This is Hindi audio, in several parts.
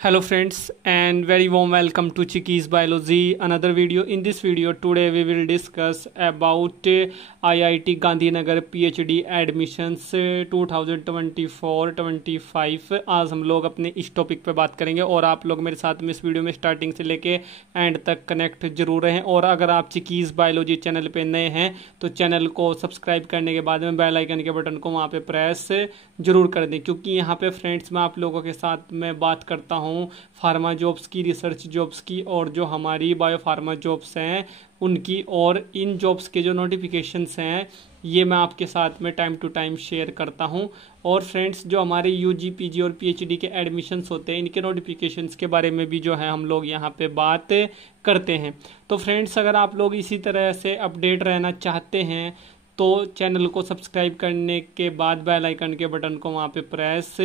Hello friends and very warm welcome to Chickies Biology, another video. In this video today we will discuss about IIT Gandhinagar PhD admissions 2024-25। आज हम लोग अपने इस टॉपिक पे बात करेंगे और आप लोग मेरे साथ में इस वीडियो में स्टार्टिंग से लेके एंड तक कनेक्ट जरूर रहें। और अगर आप चिकीज़ बायोलॉजी चैनल पे नए हैं तो चैनल को सब्सक्राइब करने के बाद में बेल आइकन के बटन को वहाँ पे प्रेस जरूर कर दें, क्योंकि यहाँ पे फ्रेंड्स मैं आप लोगों के साथ में बात करता हूँ फार्मा जॉब्स की, रिसर्च जॉब्स की और जो हमारी बायो फार्मा जॉब्स हैं उनकी। और इन जॉब्स के जो नोटिफिकेशंस हैं ये मैं आपके साथ में टाइम टू टाइम शेयर करता हूं। और फ्रेंड्स जो हमारे यूजी पीजी और पीएचडी के एडमिशन्स होते हैं इनके नोटिफिकेशंस के बारे में भी जो है हम लोग यहाँ पे बात करते हैं। तो फ्रेंड्स अगर आप लोग इसी तरह से अपडेट रहना चाहते हैं तो चैनल को सब्सक्राइब करने के बाद बेल आइकन के बटन को वहाँ पे प्रेस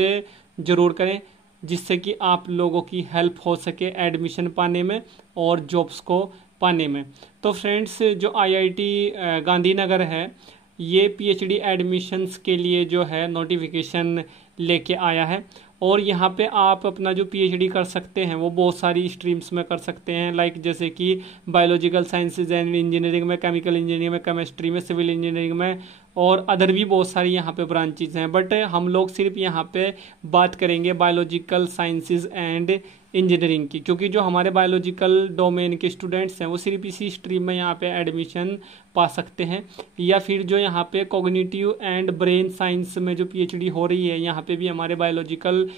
जरूर करें, जिससे कि आप लोगों की हेल्प हो सके एडमिशन पाने में और जॉब्स को पाने में। तो फ्रेंड्स जो आईआईटी गांधीनगर है ये पीएचडी एडमिशन्स के लिए जो है नोटिफिकेशन लेके आया है। और यहाँ पे आप अपना जो पीएचडी कर सकते हैं वो बहुत सारी स्ट्रीम्स में कर सकते हैं, लाइक जैसे कि बायोलॉजिकल साइंसेज एंड इंजीनियरिंग में, केमिकल इंजीनियरिंग में, केमिस्ट्री में, सिविल इंजीनियरिंग में और अदर भी बहुत सारी यहाँ पे ब्रांचेज हैं। बट हम लोग सिर्फ यहाँ पे बात करेंगे बायोलॉजिकल साइंसेज एंड इंजीनियरिंग की, क्योंकि जो हमारे बायोलॉजिकल डोमेन के स्टूडेंट्स हैं वो सिर्फ इसी स्ट्रीम में यहाँ पे एडमिशन पा सकते हैं। या फिर जो यहाँ पे कॉग्निटिव एंड ब्रेन साइंस में जो पीएचडी हो रही है यहाँ पे भी हमारे बायोलॉजिकल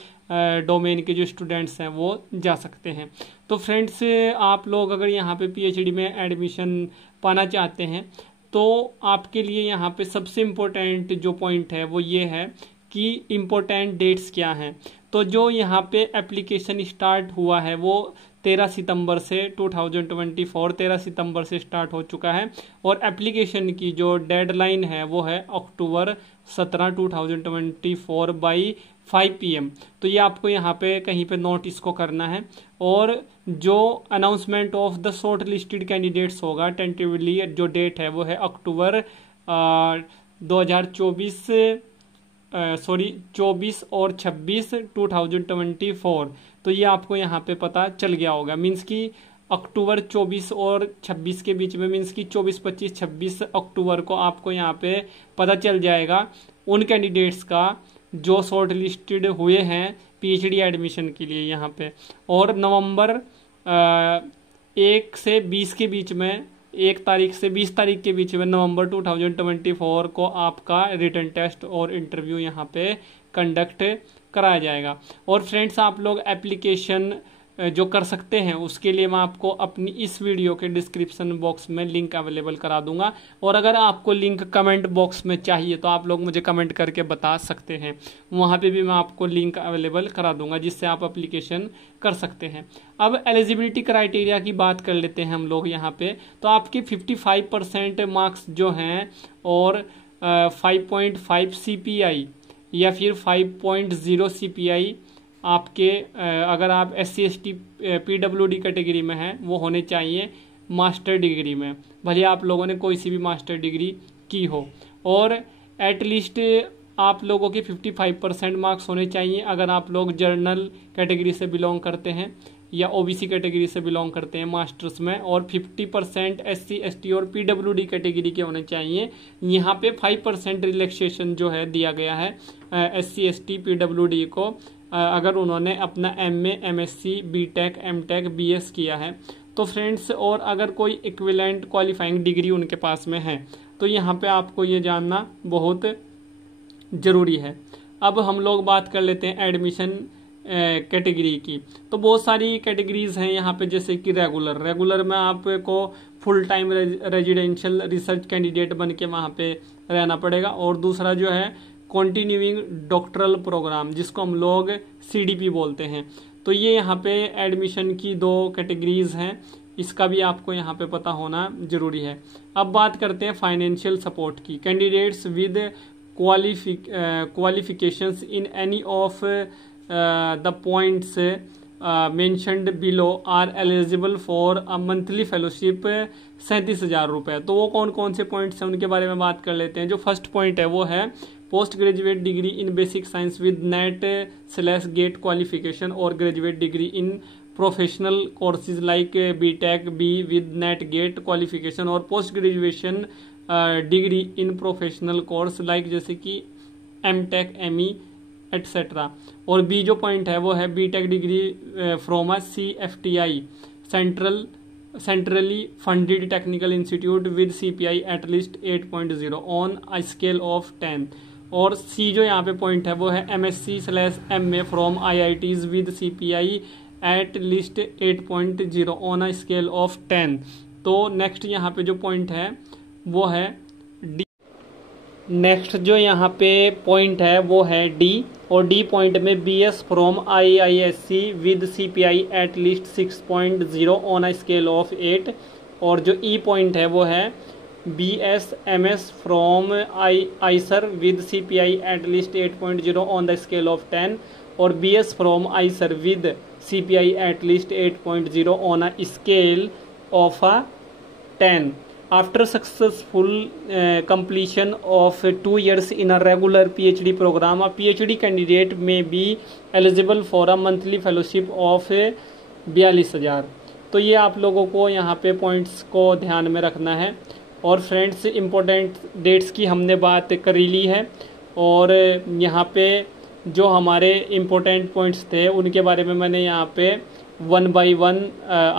डोमेन के जो स्टूडेंट्स हैं वो जा सकते हैं। तो फ्रेंड्स आप लोग अगर यहाँ पे पीएचडी में एडमिशन पाना चाहते हैं तो आपके लिए यहाँ पे सबसे इम्पोर्टेंट जो पॉइंट है वो ये है कि इम्पोर्टेंट डेट्स क्या हैं। तो जो यहाँ पे एप्लीकेशन स्टार्ट हुआ है वो 13 सितंबर से 13 सितंबर से स्टार्ट हो चुका है। और एप्लीकेशन की जो डेडलाइन है वो है अक्टूबर 17, 2024 बाई 5 PM। तो ये आपको यहाँ पे कहीं पे नोट इसको करना है। और जो announcement of the short listed candidates होगा टेंटिवली जो डेट है वो है अक्टूबर 24 और 26 2024। तो ये आपको यहाँ पे पता चल गया होगा, मीन्स कि अक्टूबर 24 और 26 के बीच में, मीन्स कि 24, 25, 26 अक्टूबर को आपको यहाँ पे पता चल जाएगा उन कैंडिडेट्स का जो शॉर्ट लिस्टेड हुए हैं पीएचडी एडमिशन के लिए यहाँ पे। और नवंबर 1 से 20 के बीच में, 1 तारीख से 20 तारीख के बीच में नवंबर 2024 को आपका रिटन टेस्ट और इंटरव्यू यहाँ पे कंडक्ट कराया जाएगा। और फ्रेंड्स आप लोग एप्लीकेशन जो कर सकते हैं उसके लिए मैं आपको अपनी इस वीडियो के डिस्क्रिप्शन बॉक्स में लिंक अवेलेबल करा दूंगा। और अगर आपको लिंक कमेंट बॉक्स में चाहिए तो आप लोग मुझे कमेंट करके बता सकते हैं, वहाँ पे भी मैं आपको लिंक अवेलेबल करा दूंगा जिससे आप एप्लीकेशन कर सकते हैं। अब एलिजिबिलिटी क्राइटेरिया की बात कर लेते हैं हम लोग यहाँ पे। तो आपके 55% मार्क्स जो हैं और 5.5 CPI या फिर 5.0 CPI आपके अगर आप SC ST PWD कैटेगरी में हैं वो होने चाहिए मास्टर डिग्री में, भले आप लोगों ने कोई सी भी मास्टर डिग्री की हो। और एटलीस्ट आप लोगों के 55% मार्क्स होने चाहिए अगर आप लोग जर्नल कैटेगरी से बिलोंग करते हैं या OBC कैटेगरी से बिलोंग करते हैं मास्टर्स में। और 50% SC ST और PWD कैटेगरी के होने चाहिए। यहाँ पे 5% रिलैक्सेशन जो है दिया गया है SC ST PWD को अगर उन्होंने अपना MA MSc BTech MTech BS किया है तो फ्रेंड्स। और अगर कोई इक्विवेलेंट क्वालिफाइंग डिग्री उनके पास में है तो यहाँ पे आपको ये जानना बहुत ज़रूरी है। अब हम लोग बात कर लेते हैं एडमिशन कैटेगरी की। तो बहुत सारी कैटेगरीज हैं यहाँ पे, जैसे कि रेगुलर में आपको full time residential research candidate बन के वहाँ पे रहना पड़ेगा। और दूसरा जो है कॉन्टिन्यूइंग डॉक्टरल प्रोग्राम जिसको हम लोग CDP बोलते हैं। तो ये यहाँ पे एडमिशन की 2 कैटेगरीज हैं, इसका भी आपको यहाँ पे पता होना जरूरी है। अब बात करते हैं फाइनेंशियल सपोर्ट की। Candidates with qualifications in any of the points mentioned below are eligible for a monthly fellowship 37,000 रुपये। तो वो कौन कौन से पॉइंट्स हैं उनके बारे में बात कर लेते हैं। जो फर्स्ट पॉइंट है वो है post graduate degree in basic science with NET GATE qualification और graduate degree in professional courses like BTech B with NET GATE qualification और post graduation degree in professional course like जैसे कि एमटेक एमई एटसेट्रा। और बी जो पॉइंट है वो है BTech degree from a CFTI centrally funded technical institute with CPI at least 8.0 on a scale of 10। और सी जो यहाँ पे पॉइंट है वो है MSc/MA from IITs with CPI at least 8.0 on a scale of 10। तो नेक्स्ट यहाँ पे जो पॉइंट है वो है डी। नेक्स्ट जो यहाँ पे पॉइंट है वो है डी, और डी पॉइंट में BS from IISc with CPI at least 6.0 on a scale of 8। और जो ई पॉइंट है वो है BS/MS from IISER with CPI at least 8.0 on the scale of 10। और BS from IISER with CPI at least 8.0 on a scale of 10 after successful completion of 2 years in a regular PhD program. A PhD candidate may be eligible for a monthly fellowship of 42,000। तो ये आप लोगों को यहाँ पे पॉइंट्स को ध्यान में रखना है। और फ्रेंड्स इम्पोर्टेंट डेट्स की हमने बात कर ली है, और यहाँ पे जो हमारे इम्पोर्टेंट पॉइंट्स थे उनके बारे में मैंने यहाँ पे 1 by 1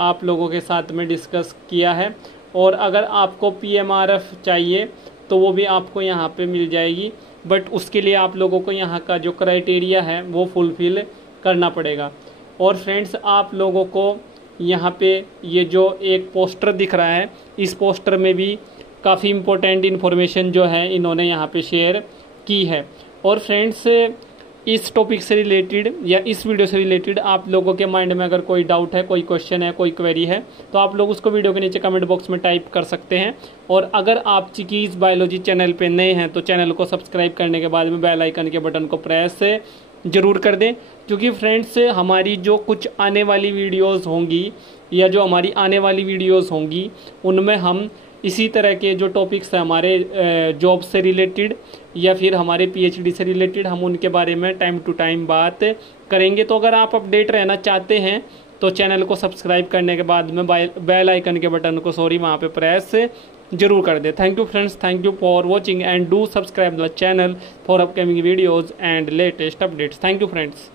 आप लोगों के साथ में डिस्कस किया है। और अगर आपको PMRF चाहिए तो वो भी आपको यहाँ पे मिल जाएगी, बट उसके लिए आप लोगों को यहाँ का जो क्राइटेरिया है वो फुलफिल करना पड़ेगा। और फ्रेंड्स आप लोगों को यहाँ पे ये जो एक पोस्टर दिख रहा है, इस पोस्टर में भी काफ़ी इम्पोर्टेंट इन्फॉर्मेशन जो है इन्होंने यहाँ पे शेयर की है। और फ्रेंड्स इस टॉपिक से रिलेटेड या इस वीडियो से रिलेटेड आप लोगों के माइंड में अगर कोई डाउट है, कोई क्वेश्चन है, कोई क्वेरी है, तो आप लोग उसको वीडियो के नीचे कमेंट बॉक्स में टाइप कर सकते हैं। और अगर आप चिकीज़ बायोलॉजी चैनल पे नए हैं तो चैनल को सब्सक्राइब करने के बाद में बेल आइकन के बटन को प्रेस जरूर कर दें, क्योंकि फ्रेंड्स हमारी जो कुछ आने वाली वीडियोज़ होंगी या जो हमारी आने वाली वीडियोज़ होंगी उनमें हम इसी तरह के जो टॉपिक्स हैं हमारे जॉब से रिलेटेड या फिर हमारे PhD से रिलेटेड, हम उनके बारे में टाइम टू टाइम बात करेंगे। तो अगर आप अपडेट रहना चाहते हैं तो चैनल को सब्सक्राइब करने के बाद में बेल आइकन के बटन को वहाँ पे प्रेस जरूर कर दें। Thank you friends, thank you for watching and do subscribe the channel for upcoming videos and latest updates. Thank you friends.